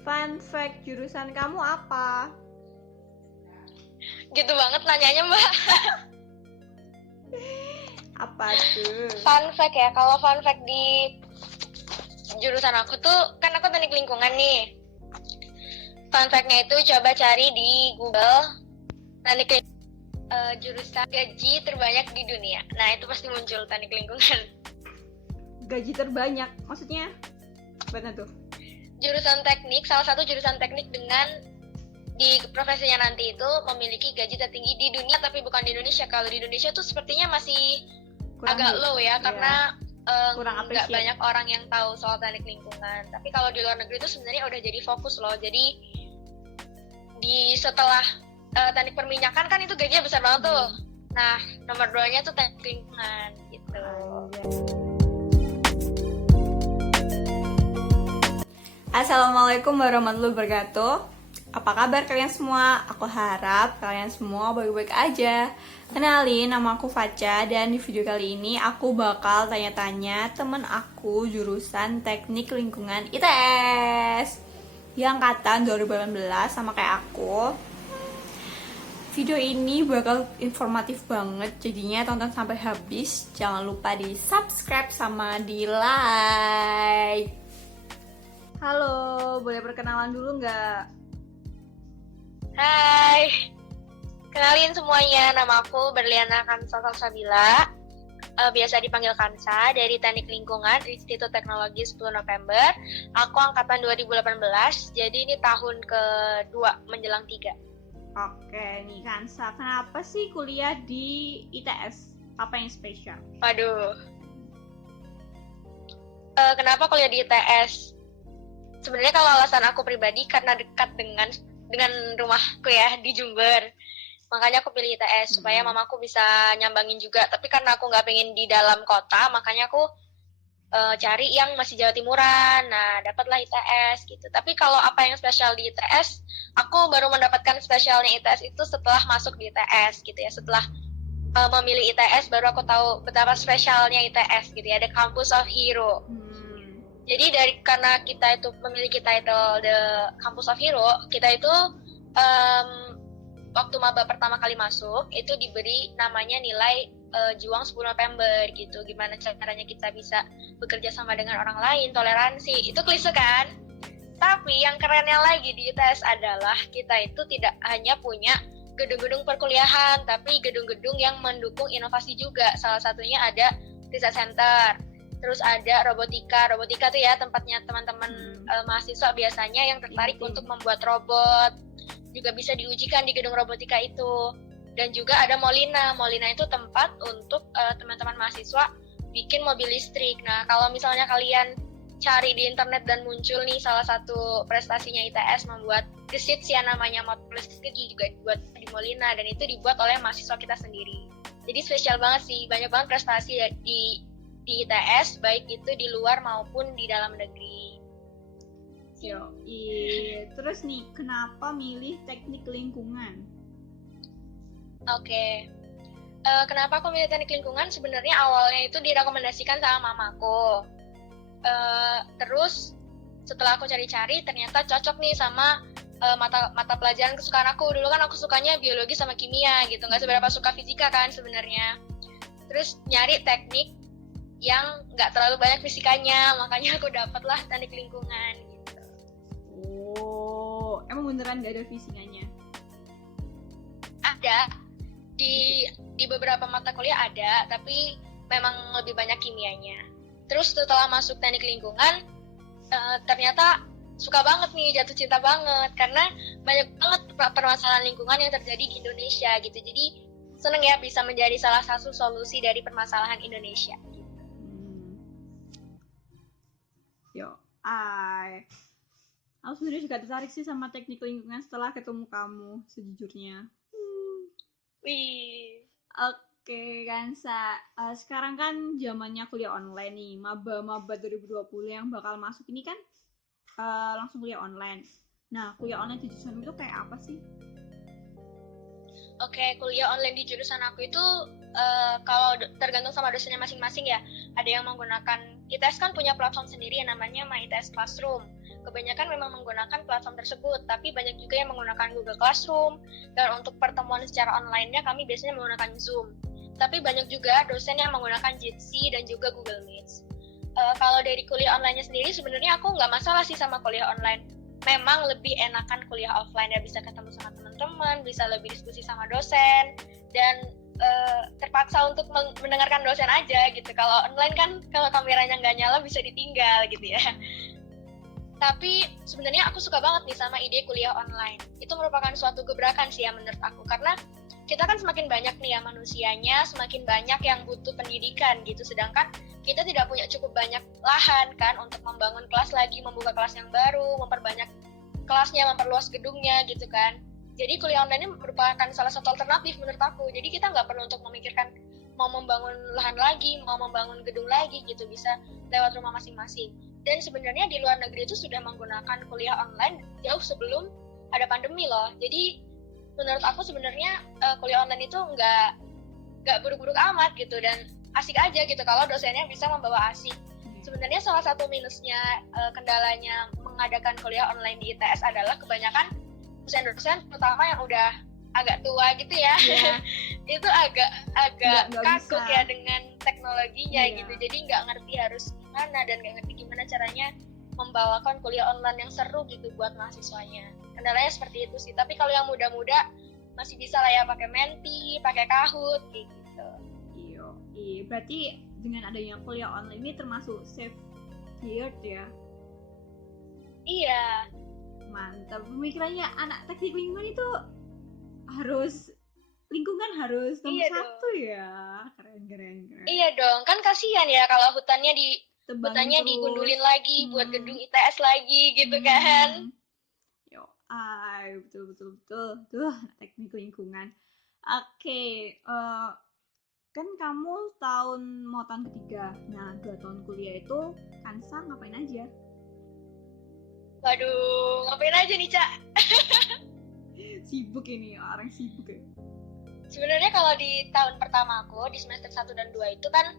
Fun fact jurusan kamu apa? Gitu banget nanyanya, Mbak. Apa tuh? Fun fact ya, kalau fun fact di jurusan aku tuh, kan aku teknik lingkungan nih. Fun fact-nya itu coba cari di Google, teknik jurusan gaji terbanyak di dunia. Nah, itu pasti muncul teknik lingkungan. Gaji terbanyak, maksudnya? Mana tuh? Jurusan teknik, salah satu jurusan teknik dengan di profesinya nanti itu memiliki gaji tertinggi di dunia, tapi bukan di Indonesia. Kalau di Indonesia tuh sepertinya masih agak low ya, karena nggak banyak orang yang tahu soal teknik lingkungan. Tapi kalau di luar negeri itu sebenarnya udah jadi fokus loh. Jadi di setelah teknik perminyakan kan itu gajinya besar banget tuh. Nah, nomor 2-nya tuh teknik lingkungan gitu. Assalamualaikum warahmatullahi wabarakatuh. Apa kabar kalian semua? Aku harap kalian semua baik-baik aja. Kenalin, nama aku Faca, dan di video kali ini aku bakal tanya-tanya temen aku jurusan Teknik Lingkungan ITS yang angkatan 2018 sama kayak aku. Video ini bakal informatif banget, jadinya tonton sampai habis. Jangan lupa di subscribe sama di like. Halo, boleh perkenalan dulu nggak? Hai, kenalin semuanya, nama aku Berliana Kansa Salsabila, biasa dipanggil Kansa, dari Teknik Lingkungan Institut Teknologi 10 November. Aku angkatan 2018, jadi ini tahun kedua menjelang 3. Oke, nih Kansa, kenapa sih kuliah di ITS? Apa yang spesial? Waduh, kenapa kuliah di ITS? Sebenarnya kalau alasan aku pribadi karena dekat dengan rumahku ya di Jember, makanya aku pilih ITS supaya mamaku bisa nyambangin juga. Tapi karena aku nggak pengen di dalam kota, makanya aku cari yang masih Jawa Timuran. Nah, dapatlah ITS gitu. Tapi kalau apa yang spesial di ITS, aku baru mendapatkan spesialnya ITS itu setelah masuk di ITS gitu ya. Setelah memilih ITS baru aku tahu betapa spesialnya ITS gitu ya. Ada Campus of Hero. Jadi karena kita itu memiliki title The Campus of Hero, kita itu waktu maba pertama kali masuk itu diberi namanya nilai juang 10 November gitu. Gimana caranya kita bisa bekerja sama dengan orang lain, toleransi. Itu klise kan? Tapi yang kerennya lagi di ITS adalah kita itu tidak hanya punya gedung-gedung perkuliahan, tapi gedung-gedung yang mendukung inovasi juga. Salah satunya ada Research Center. Terus ada robotika tuh ya tempatnya teman-teman mahasiswa biasanya yang tertarik untuk membuat robot. Juga bisa diujikan di gedung robotika itu. Dan juga ada Molina itu tempat untuk teman-teman mahasiswa bikin mobil listrik. Nah, kalau misalnya kalian cari di internet dan muncul nih salah satu prestasinya ITS membuat gesit ya namanya mobil listrik juga dibuat di Molina, dan itu dibuat oleh mahasiswa kita sendiri. Jadi spesial banget sih, banyak banget prestasi di ITS, baik itu di luar maupun di dalam negeri. Terus nih, kenapa milih teknik lingkungan? Oke. Kenapa aku milih teknik lingkungan? Sebenarnya awalnya itu direkomendasikan sama mamaku. Terus setelah aku cari-cari, ternyata cocok nih sama mata pelajaran kesukaan aku. Dulu kan aku sukanya biologi sama kimia gitu, nggak seberapa suka fisika kan sebenarnya. Terus nyari teknik yang nggak terlalu banyak fisikanya, makanya aku dapatlah teknik lingkungan gitu. Oh, emang beneran nggak ada fisikanya? Ada di beberapa mata kuliah ada, tapi memang lebih banyak kimianya. Terus setelah masuk teknik lingkungan, ternyata suka banget nih, jatuh cinta banget karena banyak banget permasalahan lingkungan yang terjadi di Indonesia gitu. Jadi seneng ya bisa menjadi salah satu solusi dari permasalahan Indonesia. Aku sebenarnya juga tertarik sih sama teknik lingkungan setelah ketemu kamu, sejujurnya. Oke, Kansa. Sekarang kan zamannya kuliah online nih, maba 2020 yang bakal masuk ini kan langsung kuliah online. Nah, kuliah online di jurusan itu kayak apa sih? Oke, kuliah online di jurusan aku itu kalau tergantung sama dosennya masing-masing ya. Ada yang menggunakan ITS kan punya platform sendiri yang namanya My ITS Classroom. kebanyakan memang menggunakan platform tersebut, tapi banyak juga yang menggunakan Google Classroom, dan untuk pertemuan secara online-nya kami biasanya menggunakan Zoom. Tapi banyak juga dosen yang menggunakan Jitsi dan juga Google Meet. Kalau dari kuliah online-nya sendiri, sebenarnya aku nggak masalah sih sama kuliah online. Memang lebih enakan kuliah offline, ya bisa ketemu sama teman-teman, bisa lebih diskusi sama dosen, dan terpaksa untuk mendengarkan dosen aja gitu. Kalau online kan kalau kameranya nggak nyala bisa ditinggal gitu ya. Tapi sebenarnya aku suka banget nih sama ide kuliah online. Itu merupakan suatu gebrakan sih ya menurut aku, karena kita kan semakin banyak nih ya manusianya, semakin banyak yang butuh pendidikan gitu. Sedangkan kita tidak punya cukup banyak lahan kan untuk membangun kelas lagi, membuka kelas yang baru, memperbanyak kelasnya, memperluas gedungnya gitu kan. Jadi kuliah online ini merupakan salah satu alternatif menurut aku. Jadi kita nggak perlu untuk memikirkan mau membangun lahan lagi, mau membangun gedung lagi gitu, bisa lewat rumah masing-masing. Dan sebenarnya di luar negeri itu sudah menggunakan kuliah online jauh sebelum ada pandemi loh. Jadi menurut aku sebenarnya kuliah online itu nggak buruk-buruk amat gitu, dan asik aja gitu kalau dosennya bisa membawa asik. Sebenarnya salah satu minusnya, kendalanya mengadakan kuliah online di ITS adalah kebanyakan dosen-dosen terutama yang udah agak tua gitu ya, itu agak Nggak kaku bisa ya dengan teknologinya Iya. gitu. Jadi nggak ngerti harus gimana dan nggak ngerti gimana caranya membawakan kuliah online yang seru gitu buat mahasiswanya. Kendalanya seperti itu sih. Tapi kalau yang muda-muda masih bisa lah ya pakai Menti, pakai Kahoot kayak gitu. Iya, berarti dengan adanya kuliah online ini termasuk safe year ya. Iya, Mantap, pemikirannya anak teknik lingkungan itu lingkungan harus nomor Iya satu ya. Keren. iya dong. Kan kasihan ya kalau hutannya Tebangin hutannya terus. digundulin lagi buat gedung ITS lagi gitu kan. Yo, betul. Tuh, anak teknik lingkungan. Oke, kan kamu mau tahun ketiga. Nah, 2 tahun kuliah itu Kansa ngapain aja? Waduh, ngapain aja nih, Cak? Sibuk ini, orang sibuk ya. Sebenarnya kalau di tahun pertama aku, di semester 1 dan 2 itu kan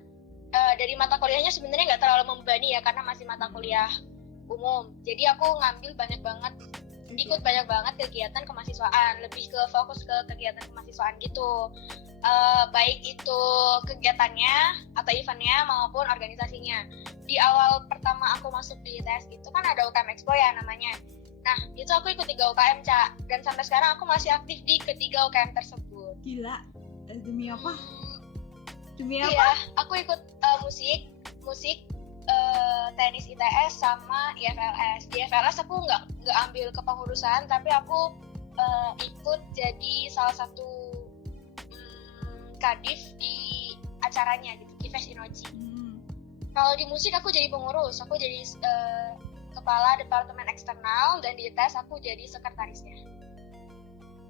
dari mata kuliahnya sebenarnya nggak terlalu membebani ya, karena masih mata kuliah umum. Jadi aku ikut banyak banget kegiatan kemahasiswaan, lebih ke fokus ke kegiatan kemahasiswaan gitu. Baik itu kegiatannya atau eventnya maupun organisasinya. Di awal pertama aku masuk di ITS itu kan ada UKM Expo ya namanya. Nah, itu aku ikut 3 UKM, Cak. Dan sampai sekarang aku masih aktif di ketiga UKM tersebut. Gila, demi apa? Demi apa? Iya, aku ikut musik, tenis ITS sama IFLS. Di IFLS aku nggak ambil kepengurusan, tapi aku ikut jadi salah satu kadif di acaranya gitu, Kifes Inoji. Kalau di musik aku jadi pengurus, aku jadi kepala departemen eksternal, dan di ITS aku jadi sekretarisnya.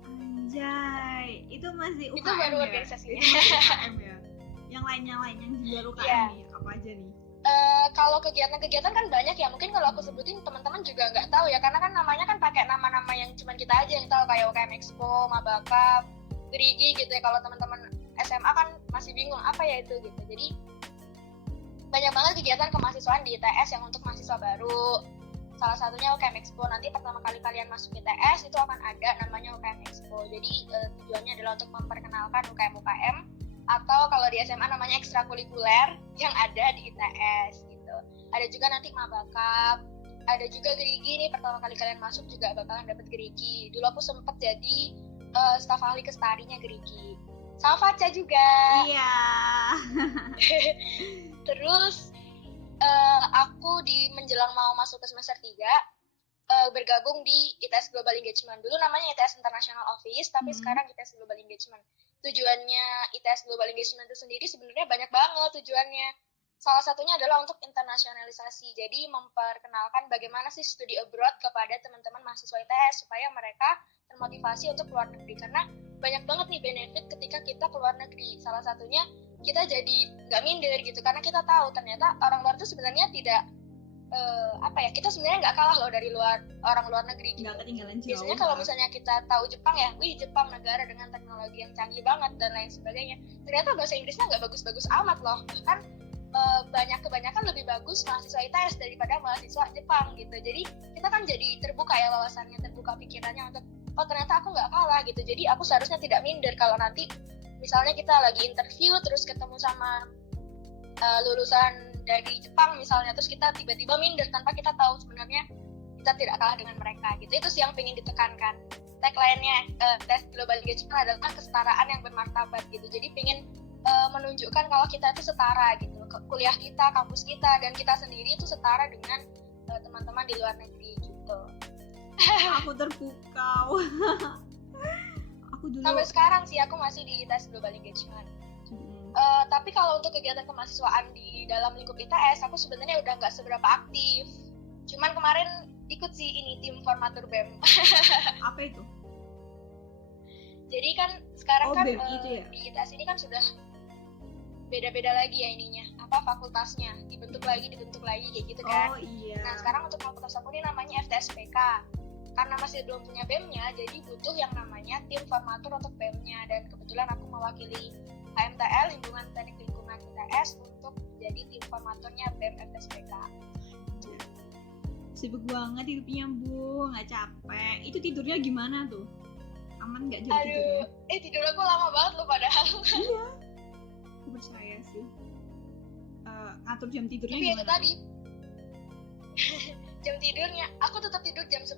Anjay, itu masih UKM Itu baru ya? organisasinya. Itu masih UKM ya? Yang lainnya yang di luar UKM Iya. nih, apa aja nih? Kalau kegiatan-kegiatan kan banyak ya, mungkin kalau aku sebutin teman-teman juga nggak tahu ya, karena kan namanya kan pakai nama-nama yang cuma kita aja yang tahu, kayak UKM Expo, Mabakap, Gerigi gitu ya. Kalau teman-teman SMA kan masih bingung apa ya itu gitu. Jadi banyak banget kegiatan kemahasiswaan di ITS yang untuk mahasiswa baru. Salah satunya UKM Expo. Nanti pertama kali kalian masuk ITS itu akan ada namanya UKM Expo. Jadi tujuannya adalah untuk memperkenalkan UKM-UKM, atau kalau di SMA namanya ekstrakurikuler yang ada di ITS gitu. Ada juga nanti Mabakap, ada juga Gerigi nih, pertama kali kalian masuk juga bakalan dapat Gerigi. Dulu aku sempet jadi staf ahli kestarinya Gerigi. Sama Faca juga. Iya. Terus aku di menjelang mau masuk ke semester 3 bergabung di ITS Global Engagement. Dulu namanya ITS International Office, tapi sekarang ITS Global Engagement. Tujuannya ITS Global Engagement itu sendiri sebenarnya banyak banget tujuannya. Salah satunya adalah untuk internasionalisasi. Jadi memperkenalkan bagaimana sih studi abroad kepada teman-teman mahasiswa ITS supaya mereka termotivasi untuk keluar negeri. Karena banyak banget nih benefit ketika kita keluar negeri. Salah satunya kita jadi nggak minder gitu, karena kita tahu ternyata orang luar itu sebenarnya tidak kita sebenarnya nggak kalah loh dari orang luar negeri gitu. Nggak ketinggalan jauh. Biasanya kalau misalnya kita tahu Jepang ya, Jepang negara dengan teknologi yang canggih banget dan lain sebagainya. Ternyata bahasa Inggrisnya nggak bagus-bagus amat loh. Bahkan kebanyakan lebih bagus mahasiswa ITS daripada mahasiswa Jepang gitu. Jadi kita kan jadi terbuka ya wawasannya, terbuka pikirannya untuk oh ternyata aku nggak kalah gitu. Jadi aku seharusnya tidak minder kalau nanti misalnya kita lagi interview terus ketemu sama lulusan dari Jepang misalnya, terus kita tiba-tiba minder tanpa kita tahu sebenarnya kita tidak kalah dengan mereka gitu. Itu sih yang pengen ditekankan. Tagline-nya tes global engagement adalah kesetaraan yang bermartabat gitu. Jadi pengen menunjukkan kalau kita itu setara gitu. Kuliah kita, kampus kita, dan kita sendiri itu setara dengan teman-teman di luar negeri gitu. Aku terpukau. Aku dulu Sampai sekarang sih aku masih di tes global engagement. Tapi kalau untuk kegiatan kemahasiswaan di dalam lingkup ITS, aku sebenarnya udah nggak seberapa aktif. Cuman kemarin ikut sih ini tim formatur BEM. Apa itu? Jadi kan sekarang kan BEM itu ya? di ITS ini kan sudah beda-beda lagi ya ininya, apa fakultasnya dibentuk lagi kayak gitu kan. Oh iya. Nah sekarang untuk fakultas aku ini namanya FTSPK. Karena masih belum punya BEM-nya, jadi butuh yang namanya tim formatur untuk BEM-nya. Dan kebetulan aku mewakili HMTL, Himpunan Teknik Lingkungan ITS, untuk jadi tim formaturnya BEM FTSPK. Sibuk banget hidupnya Bu, nggak capek. Itu tidurnya gimana tuh? Aman nggak jadi tidurnya? Tidur aku lama banget loh padahal. Iya, aku percaya sih. Ngatur jam tidurnya Tapi gimana? itu tadi jam tidurnya, aku tetap tidur jam 11.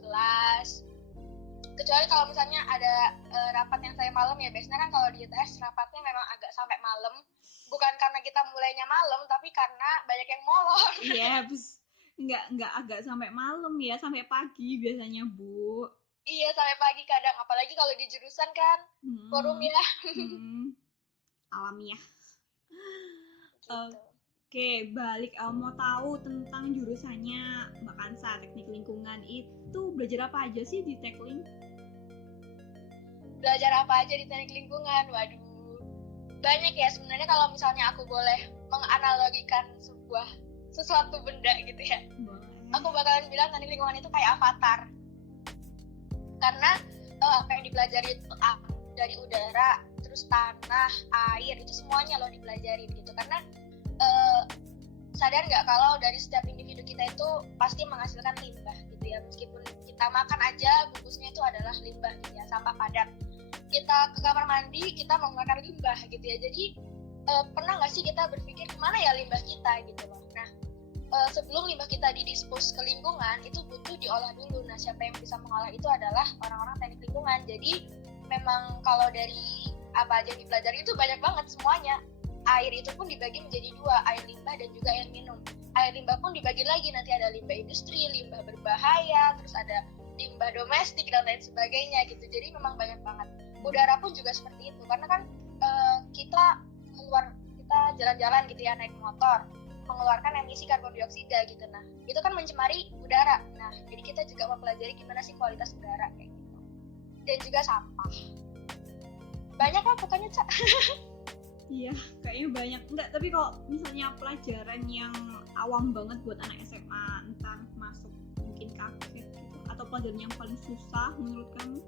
Kecuali kalau misalnya ada rapat yang saya malam ya, biasanya kan kalau di ITS rapatnya memang agak sampai malam. Bukan karena kita mulainya malam, tapi karena banyak yang molor. Iya, nggak agak sampai malam ya, sampai pagi biasanya Bu. Iya, sampai pagi kadang, apalagi kalau di jurusan kan forum ya. Alamiah. Gitu. Oke, balik mau tahu tentang jurusannya Mbak Kansa, Teknik Lingkungan. Itu belajar apa aja sih di Tekling? Belajar apa aja di teknik lingkungan? Waduh, banyak ya sebenarnya. Kalau misalnya aku boleh menganalogikan sesuatu benda gitu ya, aku bakalan bilang teknik lingkungan itu kayak avatar. Karena apa yang dipelajari itu dari udara, terus tanah, air, itu semuanya loh dipelajari gitu. Karena sadar nggak kalau dari setiap individu kita itu pasti menghasilkan limbah gitu ya. Meskipun kita makan aja bungkusnya itu adalah limbah gitu ya, sampah padat. Kita ke kamar mandi, kita mengeluarkan limbah gitu ya. Jadi pernah nggak sih kita berpikir kemana ya limbah kita gitu loh. Nah sebelum limbah kita didispos ke lingkungan, itu butuh diolah dulu. Nah siapa yang bisa mengolah itu adalah orang-orang teknik lingkungan. Jadi memang kalau dari apa aja yang dipelajari itu banyak banget semuanya. Air itu pun dibagi menjadi dua, air limbah dan juga air minum. Air limbah pun dibagi lagi, nanti ada limbah industri, limbah berbahaya, terus ada limbah domestik dan lain sebagainya gitu. Jadi memang banyak banget. Udara pun juga seperti itu, karena kan kita jalan-jalan gitu ya, naik motor, mengeluarkan emisi karbon dioksida gitu. Nah itu kan mencemari udara. Nah jadi kita juga mempelajari gimana sih kualitas udara kayak gitu. Dan juga sampah. Banyak lah pokoknya Cak. Iya, kayaknya banyak. Enggak, tapi kalau misalnya pelajaran yang awam banget buat anak SMA, entar masuk mungkin kaget gitu, atau pelajaran yang paling susah menurut kamu?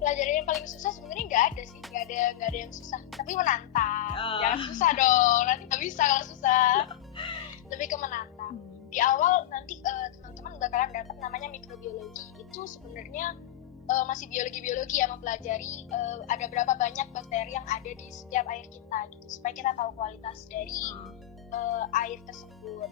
Pelajaran yang paling susah sebenarnya nggak ada sih, nggak ada yang susah, tapi menantang. Jangan susah dong, nanti nggak bisa kalau susah. Lebih ke menantang. Di awal nanti teman-teman bakalan dapat namanya mikrobiologi. Itu sebenarnya masih biologi ya, mempelajari ada berapa banyak bakteri yang ada di setiap air kita gitu, supaya kita tahu kualitas dari air tersebut.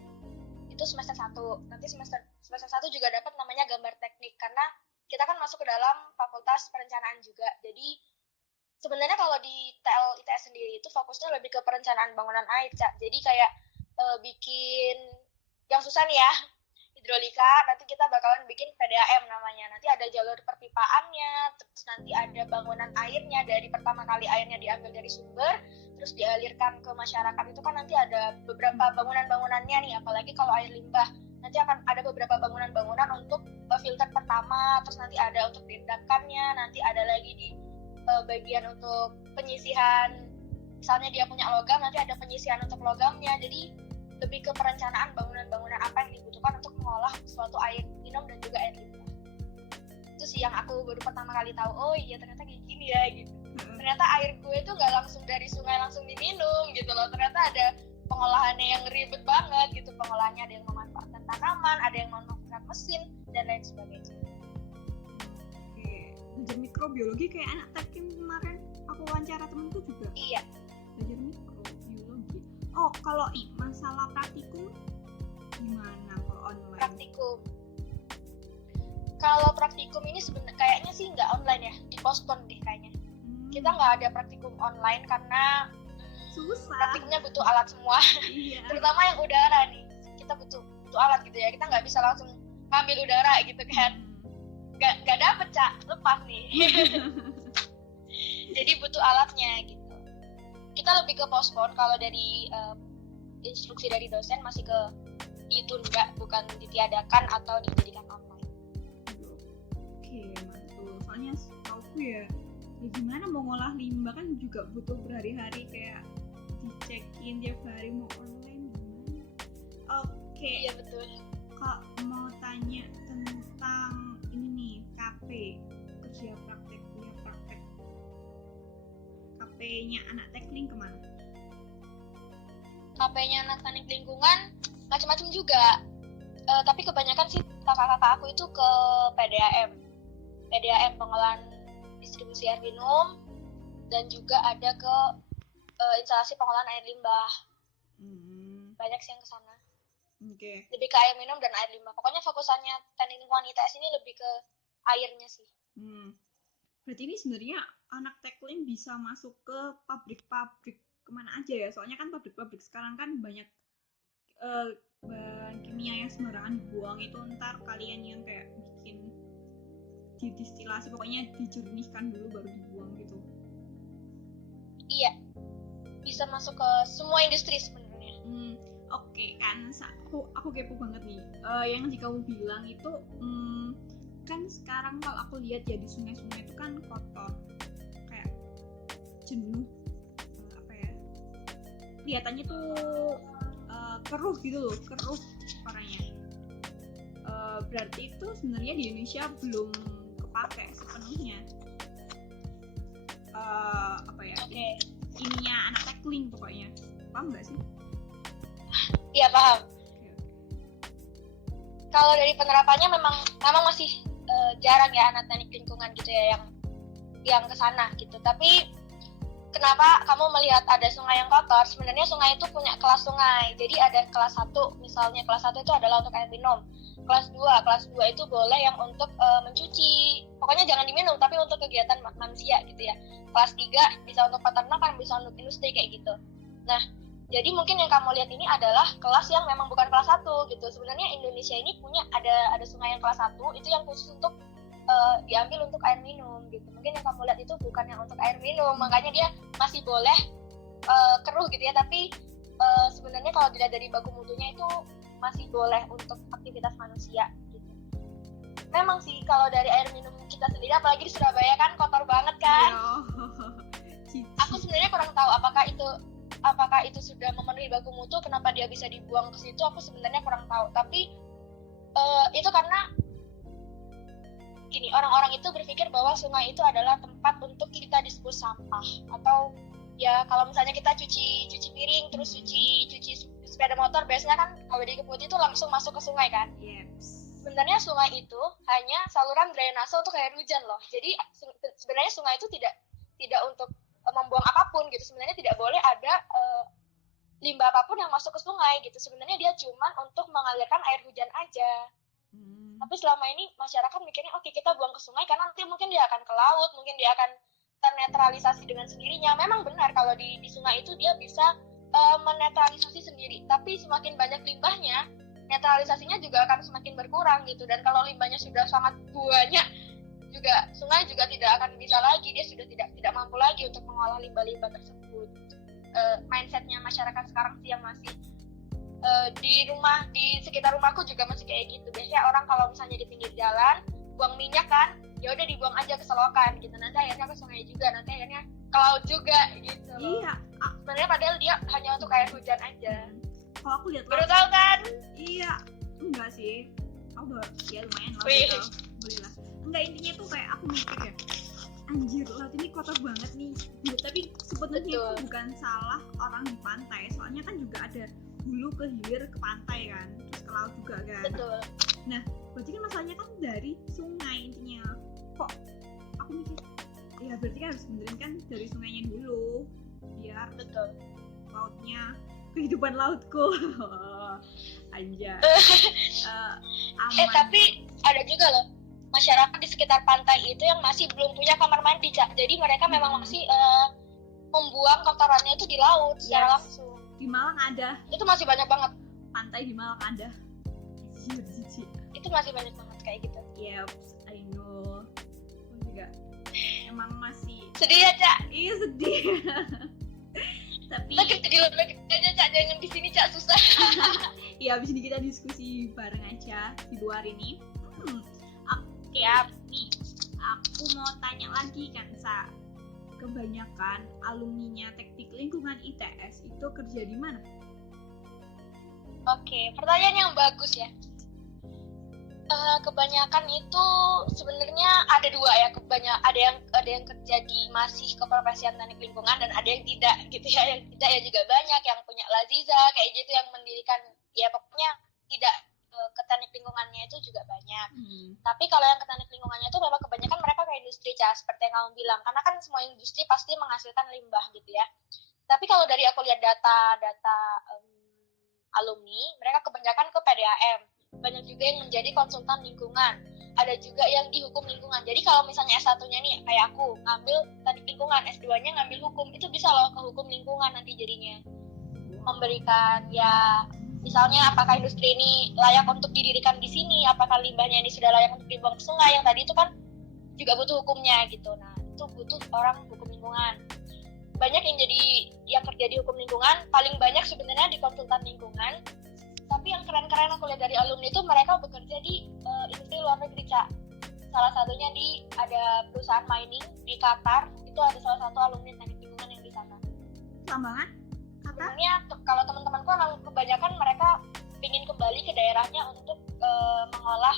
Itu semester 1. Nanti semester 1 juga dapat namanya gambar teknik, karena kita kan masuk ke dalam fakultas perencanaan juga. Jadi sebenarnya kalau di TL ITS sendiri itu fokusnya lebih ke perencanaan bangunan air, Cak. Jadi kayak bikin yang susah nih ya, hidrolika, nanti kita bakalan bikin PDAM namanya. Nanti ada jalur perpipaannya, terus nanti ada bangunan airnya, dari pertama kali airnya diambil dari sumber, terus dialirkan ke masyarakat. Itu kan nanti ada beberapa bangunan-bangunannya nih, apalagi kalau air limbah. Nanti akan ada beberapa bangunan-bangunan untuk filter pertama, terus nanti ada untuk diendapkannya, nanti ada lagi di bagian untuk penyisihan. Misalnya dia punya logam, nanti ada penyisihan untuk logamnya. Jadi lebih ke perencanaan bangunan-bangunan apa yang dibutuhkan untuk mengolah suatu air minum dan juga air limbah. Itu sih yang aku baru pertama kali tahu, oh iya ternyata kayak gini ya gitu. Ternyata air gue itu nggak langsung dari sungai langsung diminum gitu loh. Ternyata ada pengolahannya yang ribet banget gitu. Pengolahannya ada yang memanfaatkan tanaman, ada yang memanfaatkan mesin dan lain sebagainya. Oke, belajar mikrobiologi kayak anak teknik kemarin aku wawancara temenku juga. Iya. Belajar mikrobiologi. Oh, kalau masalah praktikum gimana kalau online? Praktikum. Kalau praktikum ini sebenarnya kayaknya sih nggak online ya, dipospon deh kayaknya. Kita nggak ada praktikum online karena susah. praktikumnya butuh alat semua. Iya. Terutama yang udara nih, kita butuh alat gitu ya. Kita nggak bisa langsung ngambil udara gitu kan. Nggak dapet lepas nih. Jadi butuh alatnya gitu. Kita lebih ke pospon. Kalau dari instruksi dari dosen masih ke ditunda, bukan ditiadakan atau dijadikan online. Oke, mantul. Soalnya tauku ya gimana mau ngolah limbah kan juga butuh berhari-hari kayak dicekin tiap hari mau online gimana. Oke. Iya betul. Kak mau tanya tentang ini nih, KP, kerja praktek, kuliah praktek. KP-nya anak tekling kemana? KP-nya anak teknik lingkungan macam-macam juga. Tapi kebanyakan sih kakak-kakak aku itu ke PDAM pengolahan distribusi air minum, dan juga ada ke instalasi pengolahan air limbah. Banyak sih yang ke sana. Oke. Lebih ke air minum dan air limbah. Pokoknya fokusannya teknik lingkungan ITS ini lebih ke airnya sih. Berarti ini sebenarnya anak tekling bisa masuk ke pabrik-pabrik kemana aja ya? Soalnya kan pabrik-pabrik sekarang kan banyak bahan kimia yang sembarangan dibuang, itu ntar kalian yang kayak bikin didistilasi, pokoknya dijernihkan dulu baru dibuang gitu. Iya, bisa masuk ke semua industri sebenarnya. Oke, kan aku kepo banget nih. Yang kamu bilang itu kan sekarang kalau aku lihat ya di sungai-sungai itu kan kotor, kayak jenuh, apa ya? Kelihatannya tuh keruh gitu loh, keruh orangnya. Berarti itu sebenarnya di Indonesia belum kepake sepenuhnya. Apa ya? Oke. Ininya anak tekling pokoknya. Paham nggak sih? Iya paham. Oke. Kalau dari penerapannya memang masih jarang ya anak teknik lingkungan gitu ya yang kesana gitu. Tapi kenapa kamu melihat ada sungai yang kotor? Sebenarnya sungai itu punya kelas sungai. Jadi ada kelas 1, misalnya kelas 1 itu adalah untuk air minum. Kelas 2 itu boleh yang untuk mencuci. Pokoknya jangan diminum, tapi untuk kegiatan manusia gitu ya. Kelas 3 bisa untuk peternakan, bisa untuk industri kayak gitu. Nah, jadi mungkin yang kamu lihat ini adalah kelas yang memang bukan kelas 1 gitu. Sebenarnya Indonesia ini punya ada sungai yang kelas 1 itu yang khusus untuk diambil untuk air minum gitu. Mungkin yang kamu lihat itu bukan yang untuk air minum, makanya dia masih boleh keruh gitu ya. Tapi sebenarnya kalau dilihat dari baku mutunya itu masih boleh untuk aktivitas manusia gitu. Memang sih kalau dari air minum kita sendiri, apalagi di Surabaya kan kotor banget kan. Aku sebenarnya kurang tahu apakah itu sudah memenuhi baku mutu, kenapa dia bisa dibuang ke situ, aku sebenarnya kurang tahu. Tapi itu karena gini, orang-orang itu berpikir bahwa sungai itu adalah tempat untuk kita dispose sampah, atau ya kalau misalnya kita cuci piring terus cuci sepeda motor, biasanya kan kalau di Keputih itu langsung masuk ke sungai kan. Sebenarnya sungai itu hanya saluran drainase untuk air hujan loh. Jadi sebenarnya sungai itu tidak untuk membuang apapun gitu. Sebenarnya tidak boleh ada limbah apapun yang masuk ke sungai gitu. Sebenarnya dia cuma untuk mengalirkan air hujan aja. Tapi selama ini masyarakat mikirnya oke, kita buang ke sungai karena nanti mungkin dia akan ke laut, mungkin dia akan ternetralisasi dengan sendirinya. Memang benar kalau di sungai itu dia bisa menetralisasi sendiri. Tapi semakin banyak limbahnya, netralisasinya juga akan semakin berkurang gitu. Dan kalau limbahnya sudah sangat banyak, juga sungai juga tidak akan bisa lagi, dia sudah tidak mampu lagi untuk mengolah limbah-limbah tersebut. Mindsetnya masyarakat sekarang sih yang masih di sekitar rumahku juga masih kayak gitu. Biasanya orang kalau misalnya di pinggir jalan buang minyak kan, ya udah dibuang aja ke selokan gitu, nanti akhirnya ke sungai juga, nanti akhirnya ke laut juga gitu. Iya. Sebenarnya padahal dia hanya untuk air hujan aja. Kalau aku lihat baru tahu kan? Iya, enggak sih. Aku ya lumayan lah gitu. Boleh lah. Enggak, intinya tuh kayak aku mikir ya, anjir laut ini kotor banget nih. Ya, tapi sebenarnya itu Betul. bukan salah orang di pantai, soalnya kan juga ada hulu ke hilir ke pantai kan, terus ke laut juga kan. Betul. Berarti kan masalahnya kan dari sungai intinya. Kok aku mikir ya berarti kan harus benerin kan dari sungainya dulu biar Betul. lautnya kehidupan lautku. Anjay. Aman. Tapi ada juga loh masyarakat di sekitar pantai itu yang masih belum punya kamar mandi, Cak. Jadi mereka memang masih membuang kotorannya itu di laut secara langsung. Di Malang ada, Itu masih banyak banget. pantai di Malang ada. Jijik. Itu masih banyak banget kayak gitu. Yep, I know. Aku juga emang masih Sedih ya, Cak. iya sedih. Tapi Kita di luar negeri aja, Cak. Jangan di sini, Cak. Susah. ya abis ini kita diskusi bareng aja di luar ini. Oke, nih aku mau tanya lagi kan, Sa. Kebanyakan alumninya teknik lingkungan ITS itu kerja di mana? Oke, pertanyaan yang bagus ya. Kebanyakan itu sebenarnya ada dua ya. Ada yang kerja di masih keprofesian teknik lingkungan dan ada yang tidak gitu ya. Yang tidak ya juga banyak yang punya Laziza kayak gitu yang mendirikan ya pokoknya tidak ke teknik lingkungannya itu juga banyak. Tapi kalau yang ke teknik lingkungannya itu memang kebanyakan mereka ke industri, Cah, seperti yang kamu bilang. Karena kan semua industri pasti menghasilkan limbah gitu ya. Tapi kalau dari aku lihat data alumni, mereka kebanyakan ke PDAM. Banyak juga yang menjadi konsultan lingkungan. Ada juga yang di hukum lingkungan. Jadi kalau misalnya S1-nya nih kayak aku ngambil teknik lingkungan, S2-nya ngambil hukum, itu bisa loh ke hukum lingkungan nanti jadinya. Memberikan ya misalnya apakah industri ini layak untuk didirikan di sini, apakah limbahnya ini sudah layak untuk dibuang ke sungai, yang tadi itu kan juga butuh hukumnya gitu. Nah, itu butuh orang hukum lingkungan. Banyak yang kerja di hukum lingkungan, paling banyak sebenarnya di konsultan lingkungan. Tapi yang keren-keren aku lihat dari alumni itu mereka bekerja di industri luar negeri, Cak. Salah satunya ada perusahaan mining di Qatar, itu ada salah satu alumni teknik lingkungan yang di sana. Tambangan? Kata? Sebenarnya kalau teman-temanku emang kebanyakan mereka ingin kembali ke daerahnya untuk mengolah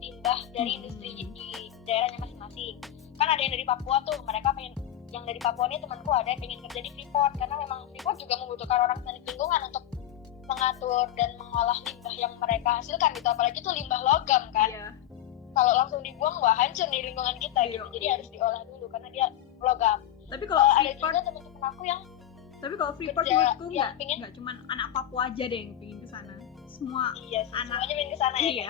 limbah dari industri di daerahnya masing-masing. Kan ada yang dari Papua tuh, mereka pengen, yang dari Papua ini temanku ada yang pengen kerja di Freeport karena memang Freeport juga membutuhkan orang teknik lingkungan untuk mengatur dan mengolah limbah yang mereka hasilkan gitu, apalagi itu limbah logam kan. Iya. Kalau langsung dibuang wah hancur nih lingkungan kita gitu. Jadi harus diolah dulu karena dia logam. Tapi kalau Ada Freeport, juga teman-teman aku yang Freeport kerja menurutku yang pingin- nggak cuman anak Papua aja deh yang pingin ke sana. Semua iya sih, anak semuanya pengen ke sana ya. iya.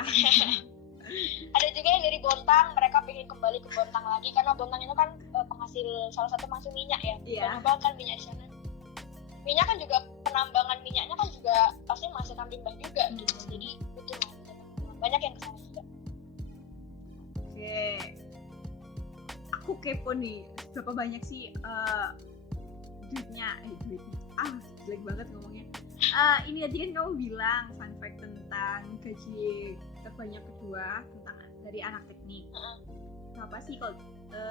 Ada juga yang dari Bontang, mereka pengen kembali ke Bontang lagi karena Bontang itu kan salah satu penghasil minyak ya. Iya. Banyak banget kan minyak di sana. Minyak kan juga penambangan minyaknya kan juga pasti menghasilkan limbah juga gitu. Jadi butuh banyak yang kesana juga. Oke. Aku kepo nih, berapa banyak sih duitnya? Jelek banget ngomongnya. Ini tadi kan kamu bilang fun fact tentang gaji terbanyak kedua tentang dari anak teknik. Berapa sih kalau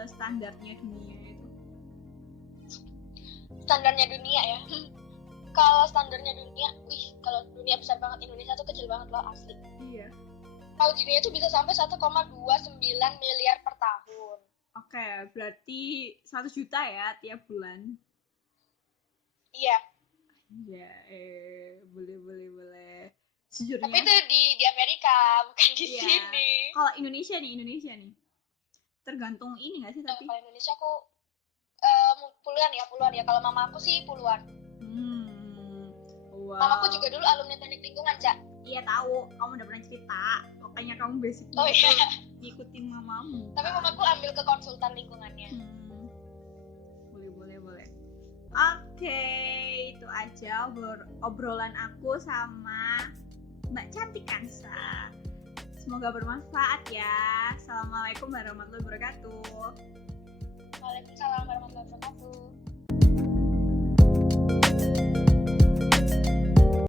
standarnya dunia itu? Standarnya dunia ya. Kalau standarnya dunia, kalau dunia besar banget, Indonesia tuh kecil banget loh asli. Iya. Kalau dunia itu bisa sampai 1,29 miliar per tahun. Oke, berarti 100 juta ya tiap bulan. Iya. Iya, boleh. Sejujurnya. Tapi itu di Amerika, bukan di Iya. sini. Kalau Indonesia nih. Tergantung ini nggak sih tapi? Kalau Indonesia aku puluhan ya. Kalau mama aku sih puluhan. Wow. Mamaku juga dulu alumni teknik lingkungan, Cak. Iya tahu, kamu udah pernah cerita. Makanya kamu basicnya Oh iya. ngikutin mamamu. Tapi mamaku ambil ke konsultan lingkungannya. Boleh. Oke, itu aja obrolan aku sama Mbak Cantik Kansa. Semoga bermanfaat ya. Assalamualaikum warahmatullahi wabarakatuh.